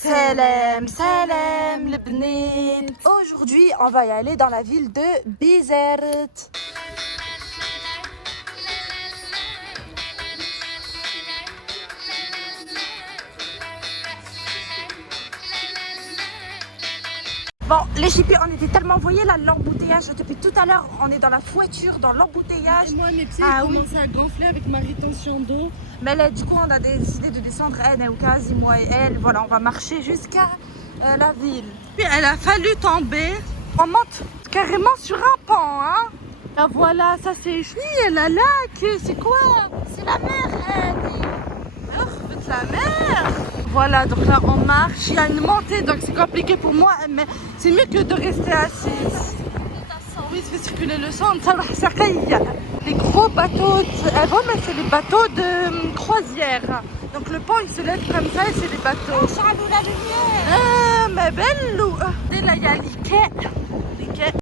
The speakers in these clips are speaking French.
Salam, salam, le bnit. Aujourd'hui, on va y aller dans la ville de Bizerte. Bon, les chippies, on était tellement envoyés là, l'embouteillage depuis tout à l'heure. On est dans la voiture, dans l'embouteillage. Et moi, mes pieds commencent à gonfler avec ma rétention d'eau. Mais là, du coup, on a décidé de descendre, elle, quasi moi et elle. Voilà, on va marcher jusqu'à la ville. Puis, elle a fallu tomber. On monte carrément sur un pont, hein. Ah, voilà, ça c'est Chni, la lac. C'est quoi? C'est la mer, elle. La mer. Voilà, donc là on marche, il y a une montée, donc c'est compliqué pour moi, mais c'est mieux que de rester assise. Oui, ça fait circuler le sang, ça caille. Les gros bateaux, mais c'est les bateaux de croisière. Donc le pont il se lève comme ça et c'est les bateaux. Charlou la lumière. Ah, mais belle ou. Et là il y a les quais. Les quais.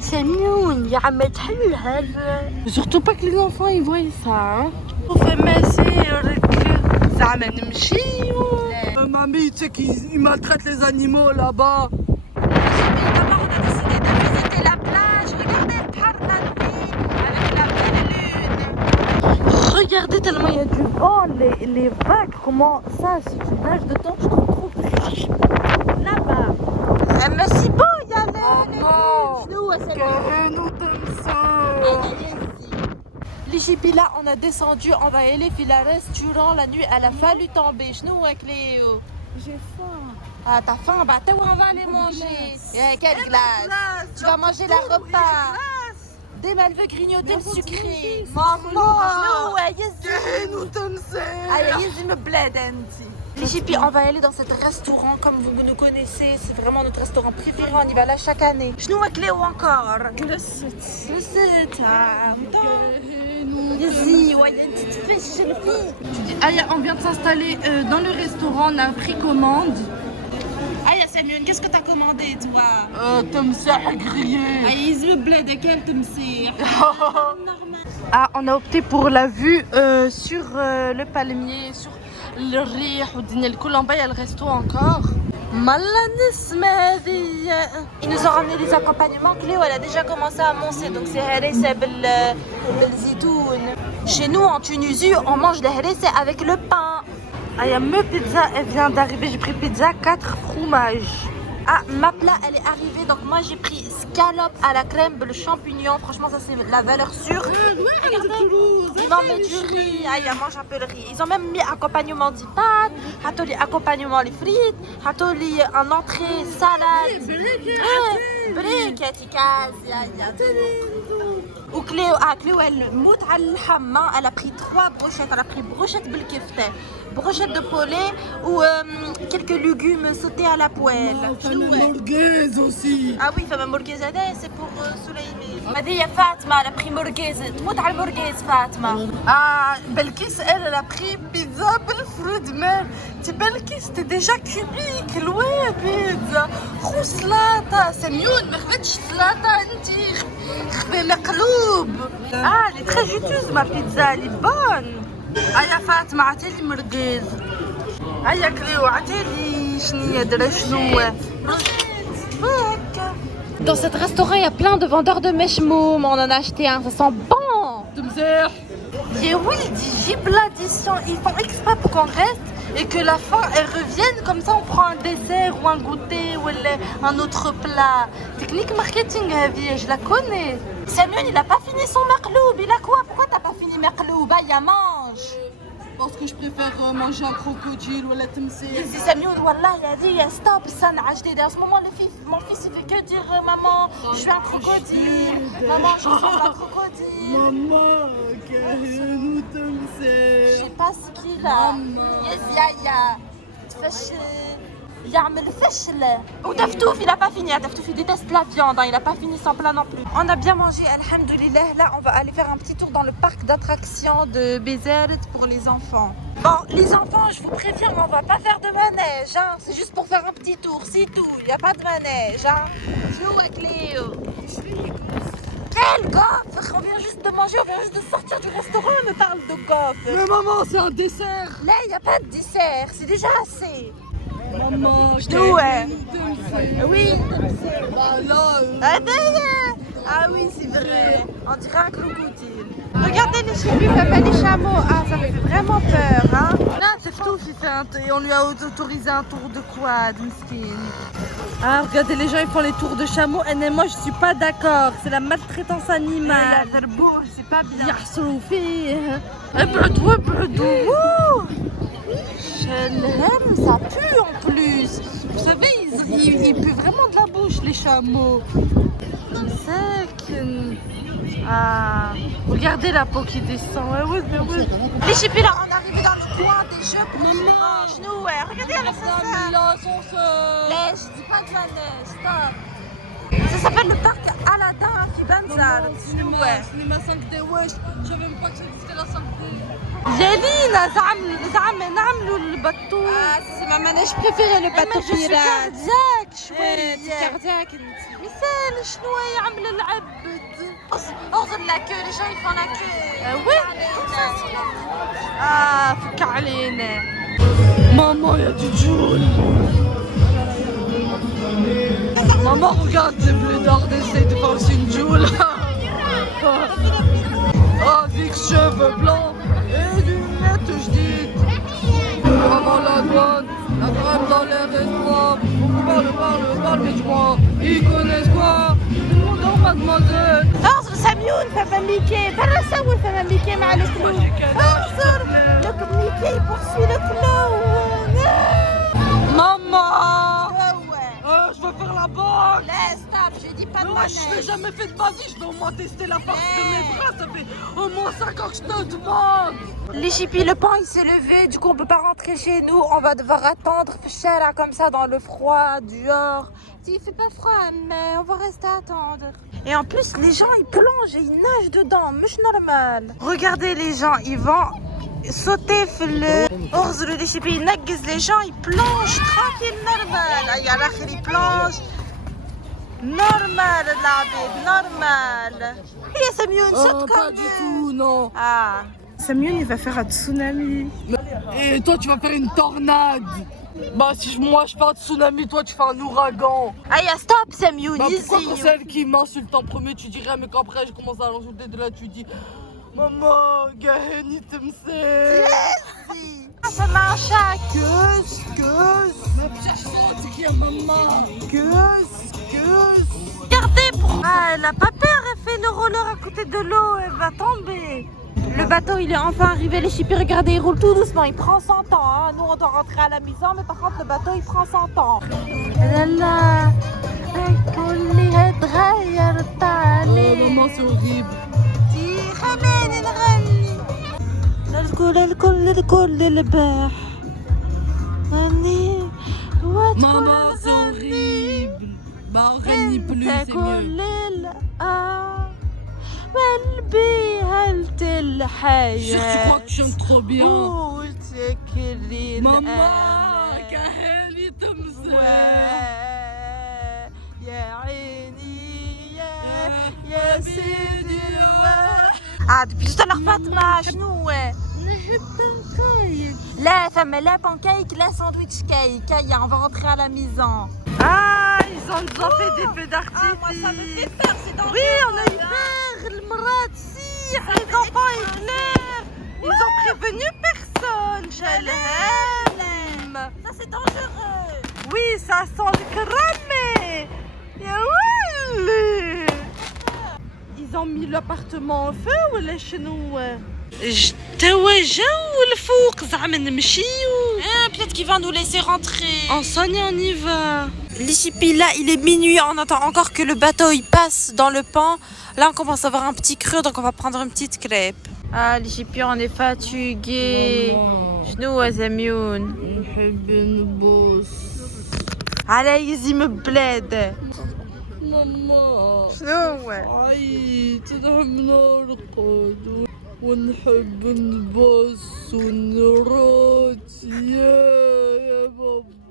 C'est mignon, يا عم تحل هذا. Surtout pas que les enfants ils voient ça. Hein. On fait مسيرك زعما نمشيو. Mamie, tu sais qu'ils maltraitent les animaux là-bas. D'abord on a décidé de visiter la plage. Regardez le parc la nuit avec la pleine lune. Regardez tellement il y a du vent, les vagues, comment ça, si tu nages dedans, je trouve trop là-bas. Mais c'est beau, il y a Les chippies là, on a descendu, on va aller à un restaurant la nuit, elle a fallu tomber. Chnou avec Léo. J'ai faim. Ah, t'as faim? Bah, on va aller manger. Quelle glace? Tu vas manger la repas. Dès elle veut grignoter le sucré. Maman! Les chippies, on va aller dans cet restaurant comme vous nous connaissez. C'est vraiment notre restaurant préféré. On y va là chaque année. Je nous avec Léo encore. Le site. Vas-y, ouais, tu fais chez le fille. Tu dis, Aya, on vient de s'installer dans le restaurant, on a pris commande. Aya Samuel, qu'est-ce que t'as commandé toi? Temsah grillé. Aya, le bled de quel temsah? Ah, on a opté pour la vue sur le palmier, sur le rih, ou le Colomba, il y a le resto encore. Ils nous ont ramené des accompagnements. Cléo, elle a déjà commencé à moncer, donc c'est harissa belzitoun. Chez nous, en Tunisie, on mange le harissa avec le pain. Ah, il y a me pizza, elle vient d'arriver, j'ai pris pizza 4 fromages. Ah, ma plat, elle est arrivée, donc moi j'ai pris scalope à la crème, le champignon. Franchement, ça c'est la valeur sûre. Ils m'ont mis du riz. Ah, il mange un peu le riz. Ils ont même mis accompagnement des pâtes, accompagnement les frites, un entrée, salade. Ou Cléo, elle mout elle a pris 3 brochettes. Elle a pris brochette belkifte, brochette de poulet ou quelques légumes sautés à la poêle. Morgaise aussi. Ah oui, femme morgaise, c'est pour Soulaïmi. Elle m'a dit, Fatma, elle a pris morgaise. Mout à la morgaise, Fatma. Ah, Belkis, elle a pris pizza بالفرو de mer. Belkis, c'était déjà cubique, loin pizza. Rouslata, c'est mieux, ما خفتش سلاطة انتي خفي مقلوب. Ah, elle est très juteuse ma pizza, elle est bonne. Aya Fatma, عطيلي مرقاز. Aya Cléo, عطيلي شنية درا شنو. Dans cet restaurant, il y a plein de vendeurs de meshmoum. On en a acheté un, ça sent bon. Oui, Jib l'addition, ils font exprès pour qu'on reste et que la fin elle revienne, comme ça on prend un dessert ou un goûter ou un autre plat. Technique marketing, je la connais. Samuel, il a pas fini son maqloub. Il a quoi? Pourquoi t'as pas fini maqloub? Il mange. Parce que je préfère manger un crocodile ou la temseh. Il dit Samuel, wallah, il a dit stop, ça n'a acheté. À ce moment, mon fils il fait que dire maman, je suis un crocodile. Maman, je ressemble à un crocodile. Maman, nous temseh. Je sais pas ce qu'il a. Yes, ya. تفشل يعمل فشل. Ou Taftouf, il a pas fini. Taftouf, il déteste la viande, il a pas fini son plat non plus. On a bien mangé, alhamdoulilah. Là, on va aller faire un petit tour dans le parc d'attractions de Bizerte pour les enfants. Bon, les enfants, je vous préviens, on va pas faire de manège, hein. C'est juste pour faire un petit tour, c'est tout. Il y a pas de manège, hein. Je joue avec Léo. quel gaufre? On vient juste de manger, on vient juste de sortir du restaurant, on me parle de gaufre. Mais maman, c'est un dessert. Là, il n'y a pas de dessert, c'est déjà assez. Maman, je Nous, ouais. Oui. Bah là, Ah oui, c'est vrai. On dirait un crocodile. Regardez les chibis, ça fait les chameaux. Ah, ça me fait vraiment peur, hein. non, c'est tout, et on lui a autorisé un tour de quad, miskin. Ah, regardez, les gens ils font les tours de chameau. Et moi, je suis pas d'accord. C'est la maltraitance animale. C'est pas bien. يحصلوا فيه. ابعدوا ابعدوا. Ça pue en plus. Vous savez, ils puent vraiment de la bouche, les chameaux. Sec. Ah, regardez la peau qui descend. Les chipis, là, on est arrivé dans le coin des jeux pour dimanche. Nous, ouais. Regardez l'ascenseur. Laisse, dis pas de la neige, stop. Ça s'appelle le parc Aladdin في بنزرت. شنو هو؟ cinéma 5D, wesh. Je savais même pas que ça existait la 5D. جالينا زعم نعملوا البطو. C'est ma manège préférée, le bateau je suis pirate. cardiaque شوية. cardiaque. مثال شنو يعمل العبد. انظر la queue, les gens ils font la queue. Oui. Ah, فك علينا. Maman, il y a du Joule. Maman, regarde ces blédards d'essayer de faire une Joule. Ah, fixe cheveux blancs et lunettes jdides. Maman, la douane, la crème dans les restaurants. Parle-moi. Ils connaissent quoi? Non, mademoiselle. انظر سميون فما ميكي. برا سوي فما ميكي مع الكلو. انظر لك ميكي poursuit le clown. Maman. Je veux faire la banque. Laisse, stop, je dis pas de Moi, je l'ai jamais fait de ma vie, je vais au moins tester la force de mes bras, ça fait au moins 5 ans que je te demande. Les chipis, le pain il s'est levé, du coup on peut pas rentrer chez nous, on va devoir attendre Fchara comme ça dans le froid, dehors. Il fait pas froid, mais on va rester attendre. Et en plus, les gens ils plongent et ils nagent dedans, مش normal. Regardez les gens, ils vont sauter le أغزروا les chipis, ils نقز les gens, ils plongent tranquille, normal. أي على الآخر ils plongent. Normal, العبيد, normal. هي سميون saute Pas du tout, non. Ah. Samyun, il va faire un tsunami. Et toi, tu vas faire une tornade. Bah, si moi je fais un tsunami, toi tu fais un ouragan. Aïe, stop, Samyun, Bah, pourquoi easy. quand c'est elle qui m'insulte en premier, tu dis rien, mais qu'après je commence à l'insulter de là, tu dis Maman, Gaheni Temse. Ça marche à queuse. C'est qui est maman? Queuse. Regardez, ah, elle a pas peur, elle fait le roller à côté de l'eau, elle va tomber. Le bateau, il est enfin arrivé, les chipis, regardez, il roule tout doucement, il prend son temps. Hein. Nous, on doit rentrer à la maison, mais par contre, le bateau, il prend son temps. Oh maman, c'est horrible. الكل الباح. Maman, c'est horrible. Bah, on réunit plus, c'est mieux. Sûr, tu crois que je chante trop bien. Maman, Gaheni Temse. يا سيدي عاد depuis tout à l'heure فاطمة شنو نحب الكايك. لا ثم لا pancake لا sandwich cake. On va rentrer à la maison. Ah, ils ont fait des feux d'artifice. Moi ça me fait peur, c'est dangereux. Oui, on a eu peur. Le مرات تسيح. Les enfants éclairent. Ils ont prévenu personne. Chalem. Ça c'est dangereux. Oui, ça sent le cramé. Ils ont mis l'appartement au feu ولا شنو؟ توجهوا الفوق زعما نمشيو. Peut-être qu'ils vont nous laisser rentrer. En Sonia, on y va. Les chipis, là, il est minuit, on attend encore que le bateau il passe dans le pont. Là, on commence à avoir un petit creux, donc on va prendre une petite crêpe. Ah, les chipis, on est fatigués. شنو زميون؟ نحب نبوس. على يزي بلاد. ماما. شنو؟ عييت نحب نرقد ونحب نبوس ونرقد يا بابا.